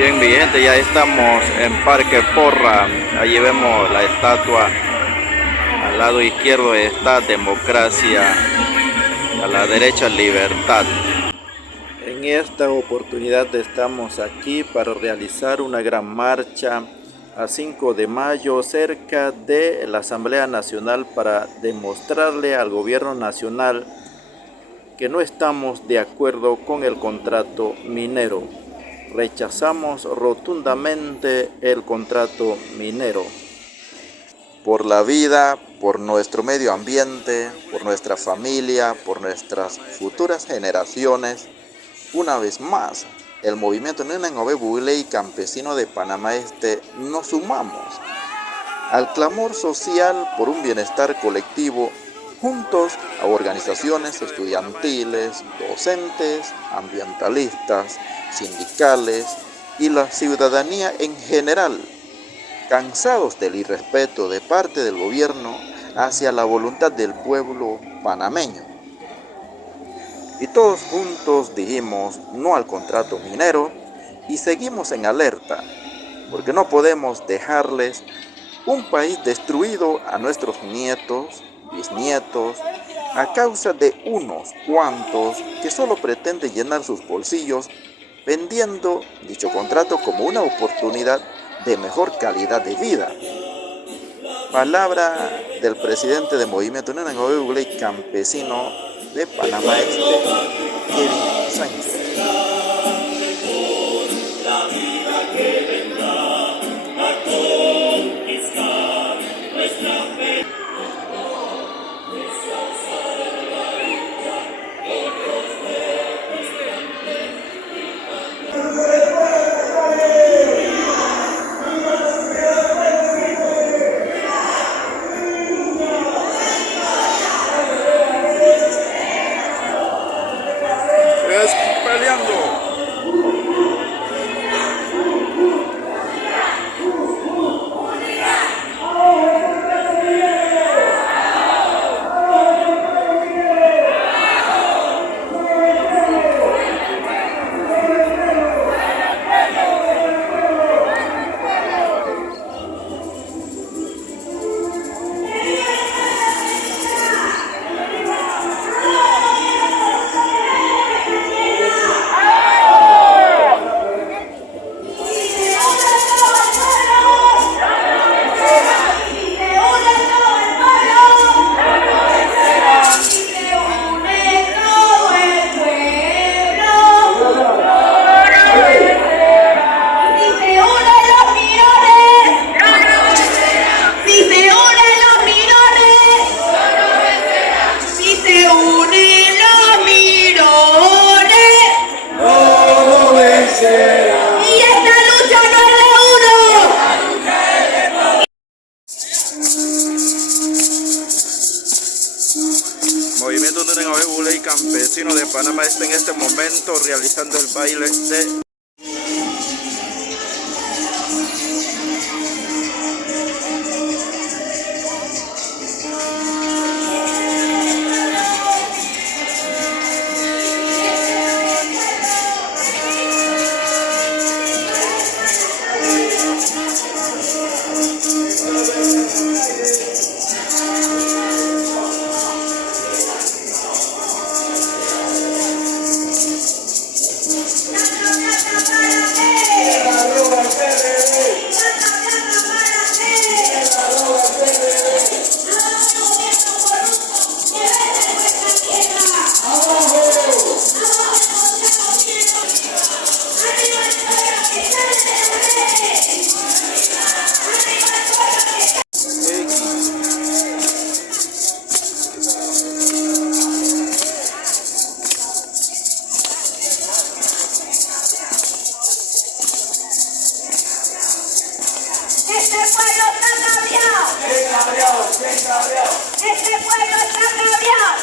Bien, mi gente, ya estamos en Parque Porra. Allí vemos la estatua. Al lado izquierdo está democracia. A la derecha libertad. En esta oportunidad estamos aquí para realizar una gran marcha a 5 de mayo cerca de la Asamblea Nacional para demostrarle al gobierno nacional que no estamos de acuerdo con el contrato minero. Rechazamos rotundamente el contrato minero. Por la vida, por nuestro medio ambiente, por nuestra familia, por nuestras futuras generaciones, una vez más, el movimiento Nenenove Bugley Campesino de Panamá Este nos sumamos al clamor social por un bienestar colectivo juntos a organizaciones estudiantiles, docentes, ambientalistas, sindicales y la ciudadanía en general, cansados del irrespeto de parte del gobierno hacia la voluntad del pueblo panameño. Y todos juntos dijimos no al contrato minero y seguimos en alerta, porque no podemos dejarles un país destruido a nuestros nietos, bisnietos, a causa de unos cuantos que solo pretenden llenar sus bolsillos vendiendo dicho contrato como una oportunidad de mejor calidad de vida. Palabra del presidente del movimiento Nenenove Campesino de Panamá Este, Kevin Sánchez. Movimiento Nenenove Bugley Campesino de Panamá está en este momento realizando el baile de Este pueblo está cabreado. Este pueblo está cabreado.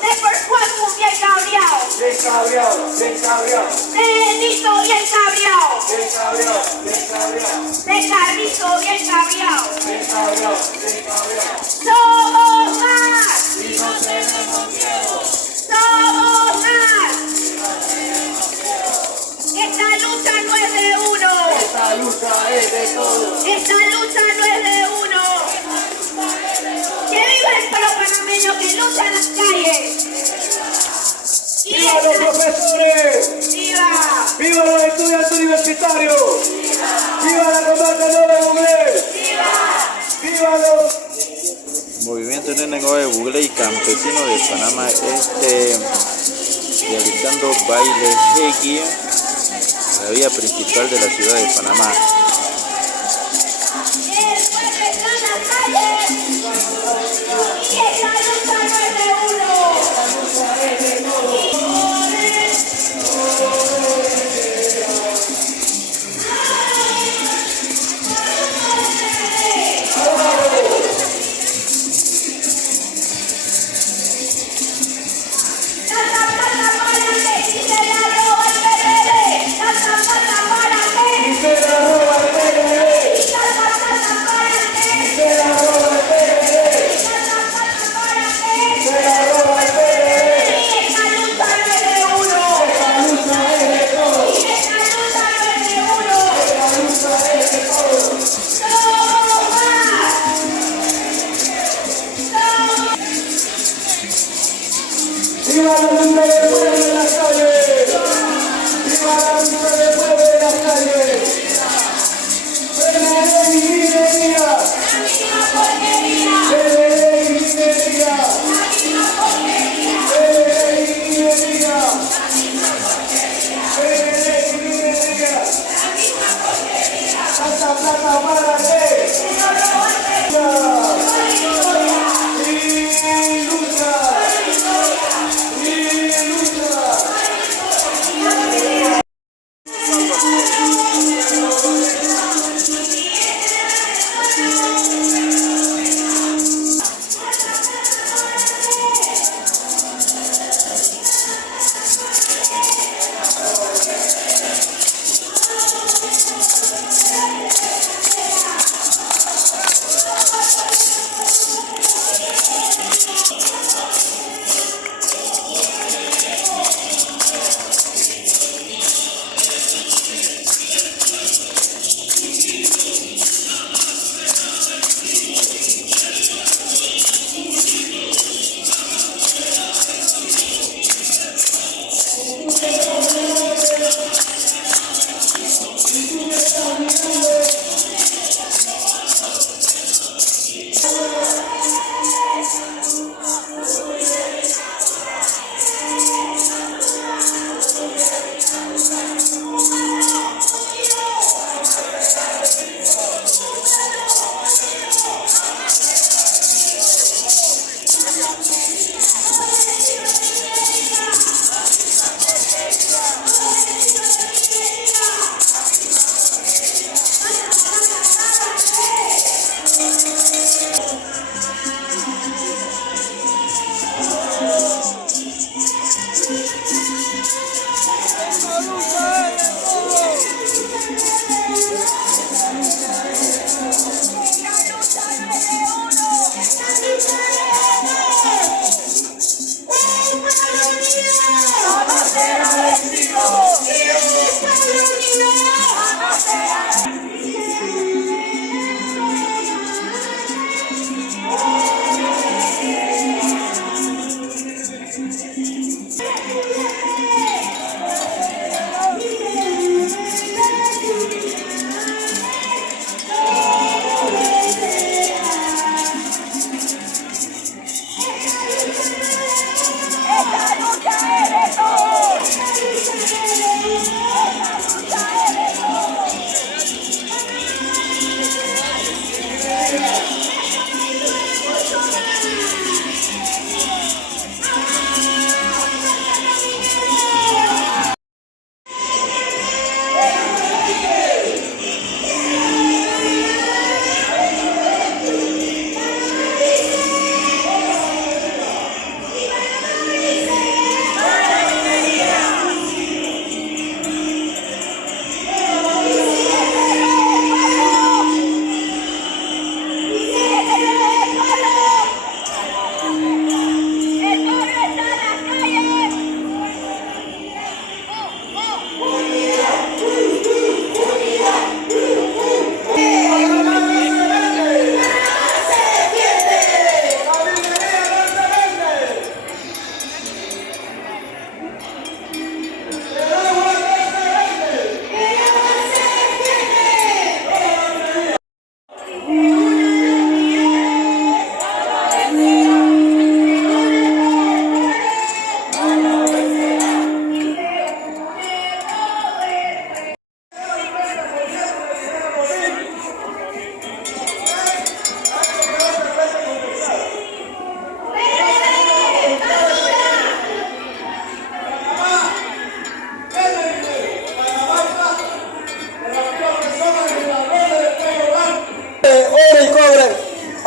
De Percuacu bien cabreado. De Nito bien cabreado. De Carrizo bien cabreado. Somos más. Y no tenemos miedo. Somos más. Esta lucha no es de uno. Esta lucha es de todos. Esta lucha no es de uno. Que viva el pueblo panameño que lucha en las calles. Y ¡Viva los profesores! ¡Viva! ¡Viva los estudiantes universitarios! ¡Viva la comarca de Buglé! ¡Viva los... Movimiento Nenengoe Buglé y Campesino de Panamá Este realizando baile Hequi en la vía principal de la ciudad de Panamá. El pueblo está en las calles. Y esta lucha no es de uno. ¡Viva la lucha del pueblo en las calles! ¡Viva la lucha del pueblo en las calles! ¡PNL y minería! ¡PNL y minería! ¡PNL y minería! ¡PNL y minería! ¡Tanta plata para qué! ¡Y lucha!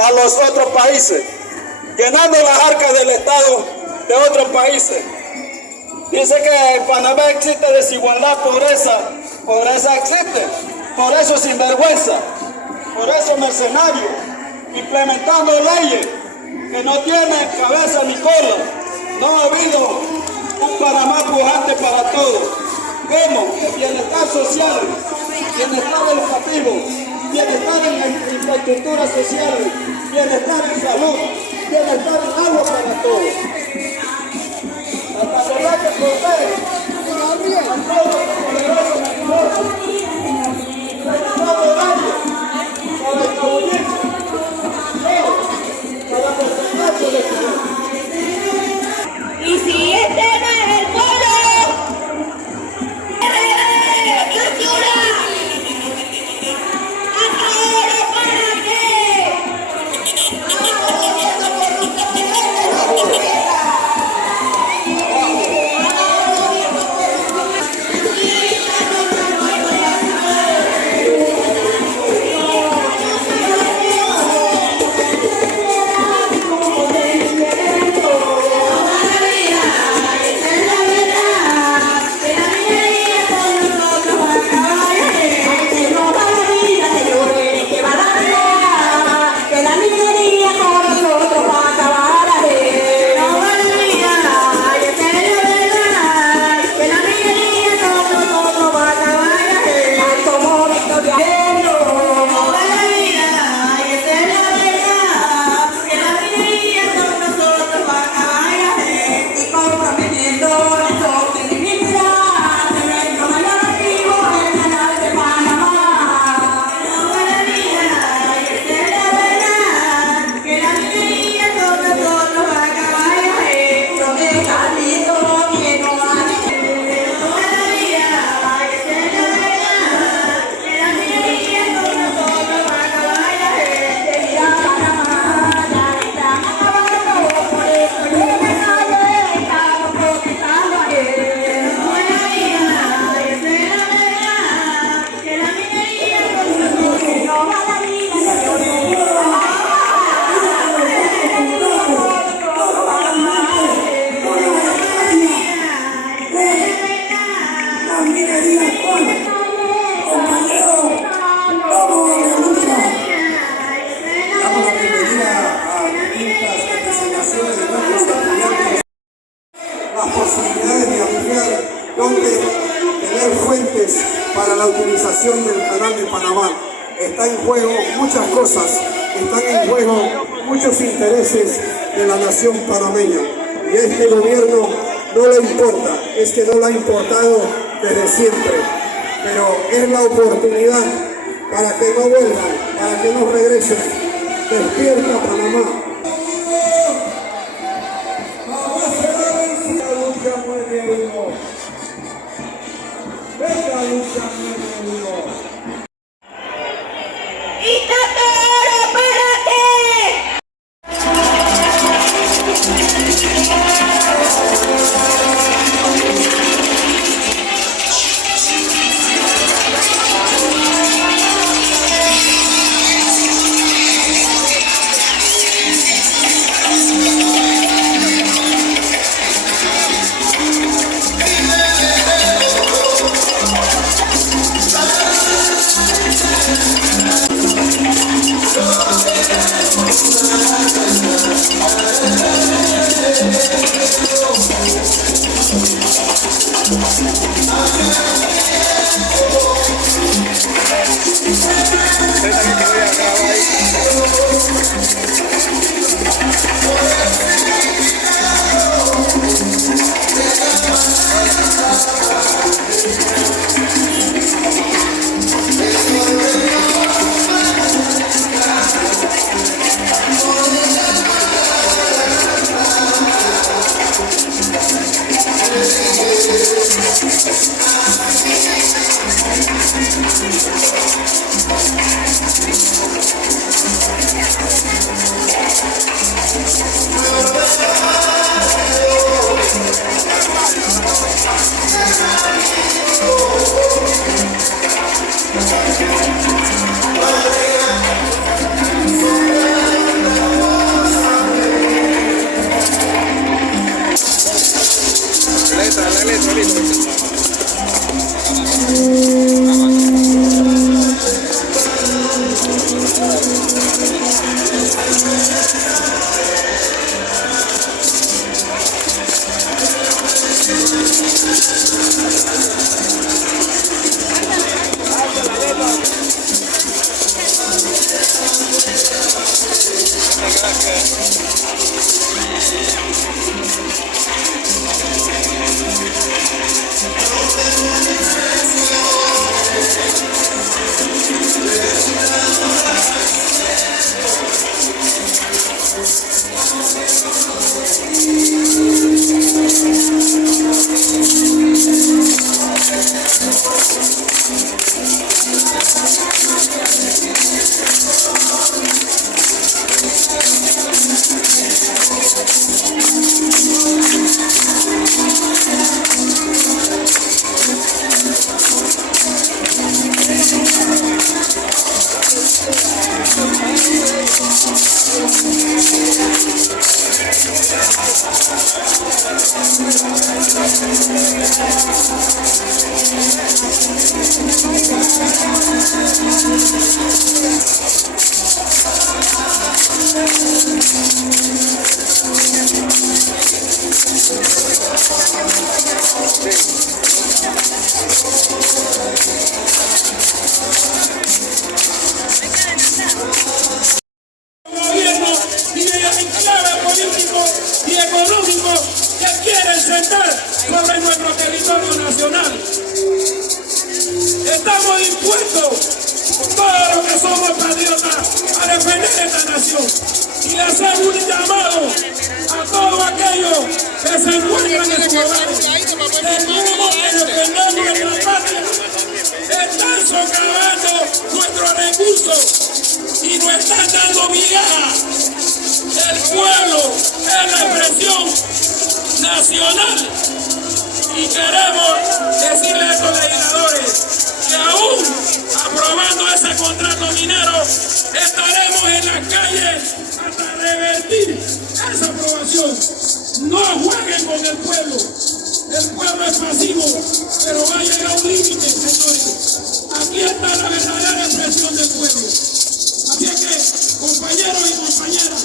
a los otros países, llenando las arcas del Estado de otros países. Dice que en Panamá existe desigualdad, pobreza. Pobreza existe, por eso sinvergüenza, por eso mercenario, implementando leyes que no tienen cabeza ni cola. No ha habido un Panamá pujante para todos, como el bienestar social, bienestar educativo, bienestar en la infraestructura social, bienestar en salud, bienestar en agua para todos. Hasta lograr que protege a todos los poderosos mentirosos, rechazando daño para escabullirse, para presentarse de su. Y si este no es el pueblo, ¡cultura! ¿Ahora para qué? Para la utilización del canal de Panamá. Está en juego muchas cosas, están en juego muchos intereses de la nación panameña. Y a este gobierno no le importa, es que no le ha importado desde siempre. Pero es la oportunidad para que no vuelvan, para que no regresen. Despierta Panamá. ¿Y ahora para qué? Gobierno y de la enclave político y económico que quieren sentar sobre nuestro territorio nacional. Estamos dispuestos, todos los que somos patriotas, a defender esta nación y le hacemos un llamado a todos aquellos que se encuentran en su hogar. Tenemos que defender nuestra patria. Están socavando nuestros recursos y nos están dando migajas. El pueblo es la expresión nacional y queremos decirle a estos legisladores que aún aprobando ese contrato minero estaremos en la calle hasta revertir esa aprobación. No jueguen con el pueblo es pasivo, pero va a llegar a un límite, señores. Aquí está la verdadera expresión del pueblo. Así es que, compañeros y compañeras,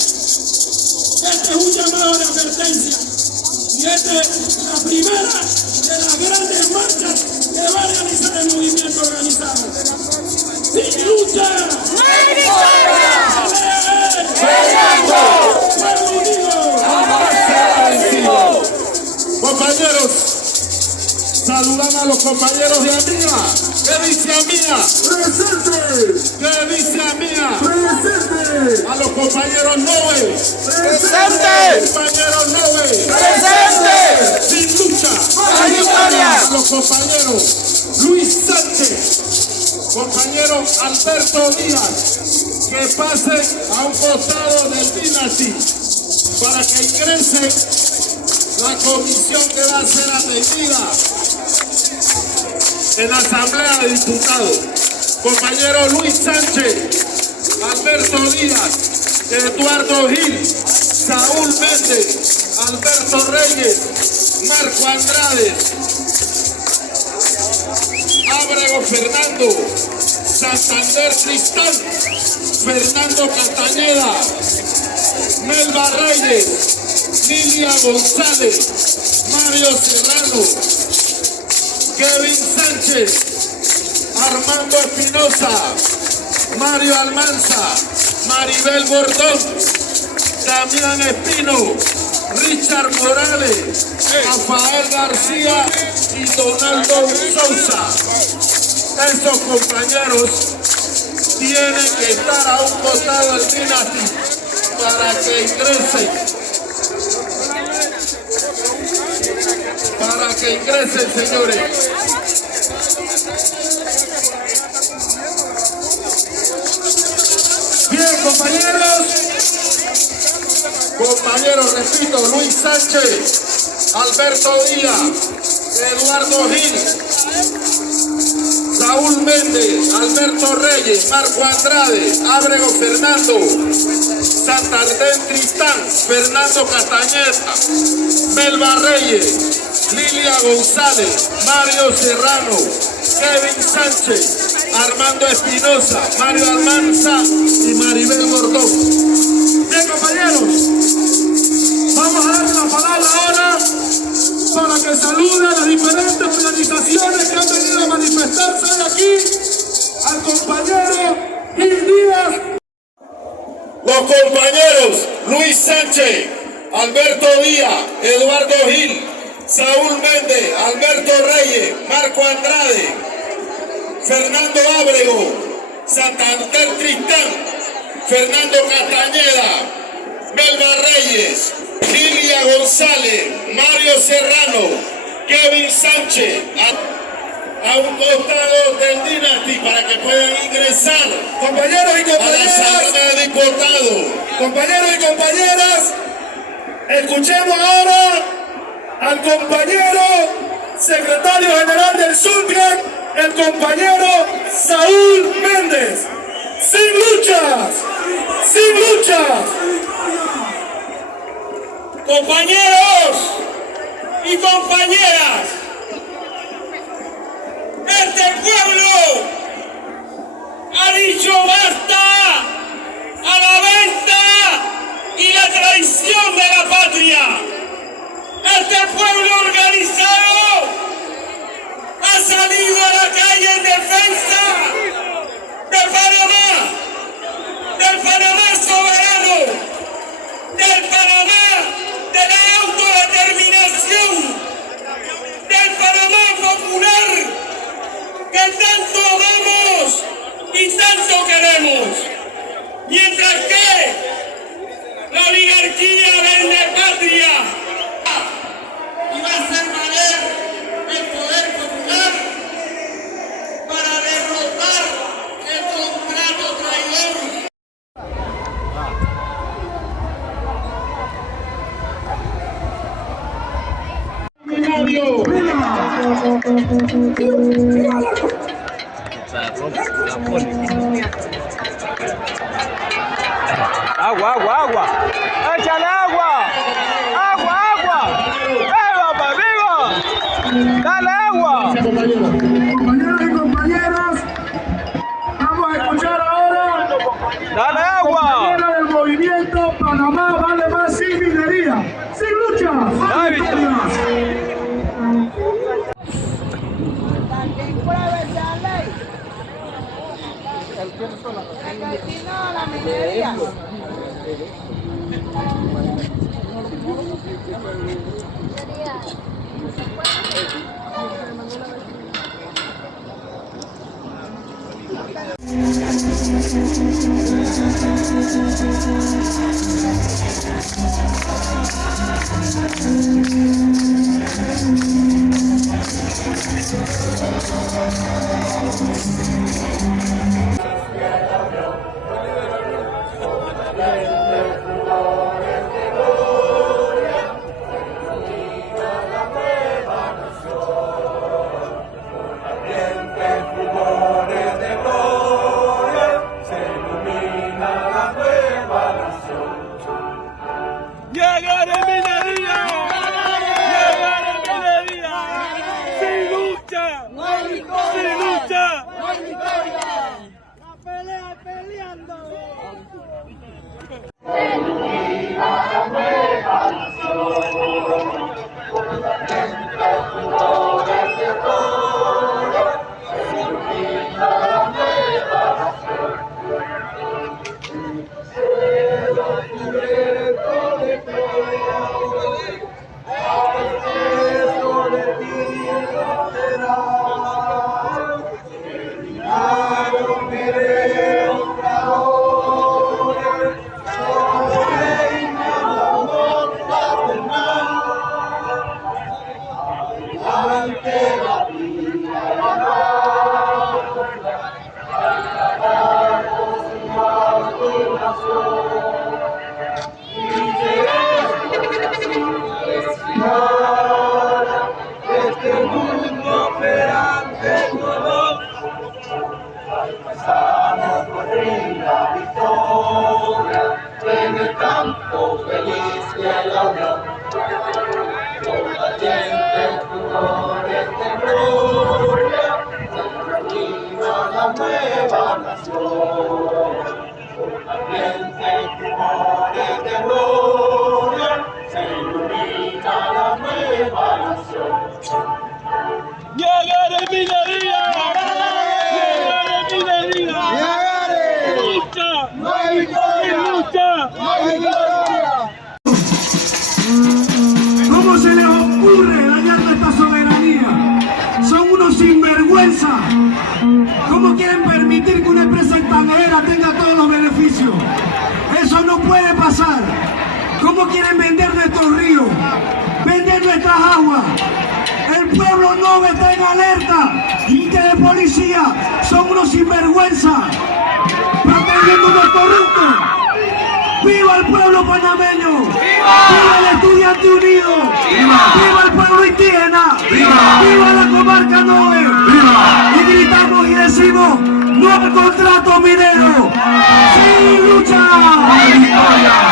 este es un llamado de advertencia y esta es la primera de las grandes marchas que va a realizar el movimiento organizado. ¡Sin lucha! ¡No hay victoria! ¡Pueblo unido! Compañeros, saludan a los compañeros de Amía. ¿Qué dice Amía? ¡Presente! ¿Qué dice Amía? ¡Presente! A los compañeros Nove. ¡Presente! Compañeros Nove. ¡Presente! Sin lucha. ¡No hay victoria! A los compañeros Luis Sánchez, compañero Alberto Díaz, que pasen a un costado del Dynasty para que ingrese la comisión que va a ser atendida en la Asamblea de Diputados. Compañero Luis Sánchez, Alberto Díaz, Eduardo Gil, Saúl Méndez, Alberto Reyes, Marco Andrade, Ábrego Fernando, Santander Tristán, Fernando Castañeda, Melba Reyes, Lilia González, Mario Serrano, Kevin Sánchez, Armando Espinosa, Mario Almanza, Maribel Bordón, Damián Espino, Richard Morales, Rafael García y Donaldo Sousa. Esos compañeros tienen que estar a un costado del Dynasty para que ingresen, señores. Bien, compañeros, repito, Luis Sánchez, Alberto Díaz, Eduardo Gil, Saúl Méndez, Alberto Reyes, Marco Andrade, Ábrego Fernando, Santander Tristán, Fernando Castañeda, Melba Reyes, Lilia González, Mario Serrano, Kevin Sánchez, Armando Espinosa, Mario Almanza y Maribel Bordón. Bien, compañeros, vamos a darle la palabra ahora para que salude a las diferentes organizaciones que han venido a manifestarse hoy aquí, al compañero Gil Díaz. Los compañeros Luis Sánchez, Alberto Díaz, Eduardo Gil, Saúl Méndez, Alberto Reyes, Marco Andrade, Fernando Ábrego, Santander Tristán, Fernando Castañeda, Melba Reyes, Lilia González, Mario Serrano, Kevin Sánchez, a un costado del Dynasty para que puedan ingresar Compañeros y a la compañeras, sala de diputados. compañeros y compañeras, escuchemos ahora al compañero secretario general del SUNCRAC, el compañero Saúl Méndez. ¡Sin luchas! ¡Sin luchas! Compañeros y compañeras, este pueblo ha dicho basta a la venta y la traición de la patria. Este pueblo organizado ha salido a la calle en defensa de Panamá, del Panamá soberano, del Panamá de la autodeterminación, del Panamá popular que tanto amamos y tanto queremos. Mientras que la oligarquía vende patria y va a hacer valer el poder popular para derrotar el contrato traidor. Agua, agua, agua. Échale agua. Agua, agua. ¡Viva, pues, viva! Dale agua. Compañeros y compañeras, vamos a escuchar ahora Dale agua. del movimiento Panamá vale más sin minería, sin lucha, Ay, Pruébese la ley. Si no, la minería. ¡Llegaré minería! ¡Llegaré minería! ¡Sin lucha! ¡Sin lucha! ¡La pelea peleando! ¡Llegaré minería! ¡Llegaré minería! ¡Llegaré! ¡Lucha! ¡No hay victoria! ¡Lucha! ¡No hay victoria! ¿Cómo se les ocurre dañar nuestra soberanía? Son unos sinvergüenza. ¿Cómo quieren permitir que una empresa extranjera tenga todos los beneficios? Eso no puede pasar. ¿Cómo quieren vender nuestros ríos? Vender nuestras aguas. El pueblo no está en alerta y que de policía son unos sinvergüenza, protegiendo unos corruptos. ¡Viva el pueblo panameño! ¡Viva el estudiante unido! ¡Viva el pueblo indígena! ¡Viva la comarca Noe! Y gritamos y decimos ¡no al contrato minero! ¡Sí lucha!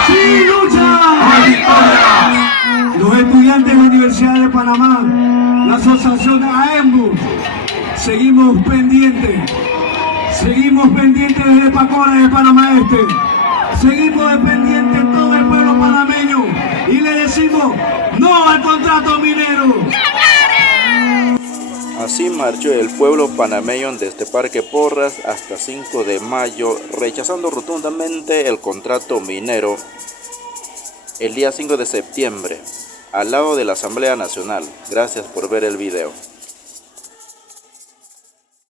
¡Sí lucha! Los estudiantes de la Universidad de Panamá, la asociación AEMBU, seguimos pendientes desde Pacora de Panamá Este. Seguimos pendientes todo el pueblo panameño y le decimos no al contrato minero. Así marchó el pueblo panameño desde Parque Porras hasta 5 de mayo, rechazando rotundamente el contrato minero el día 5 de septiembre, al lado de la Asamblea Nacional. Gracias por ver el video.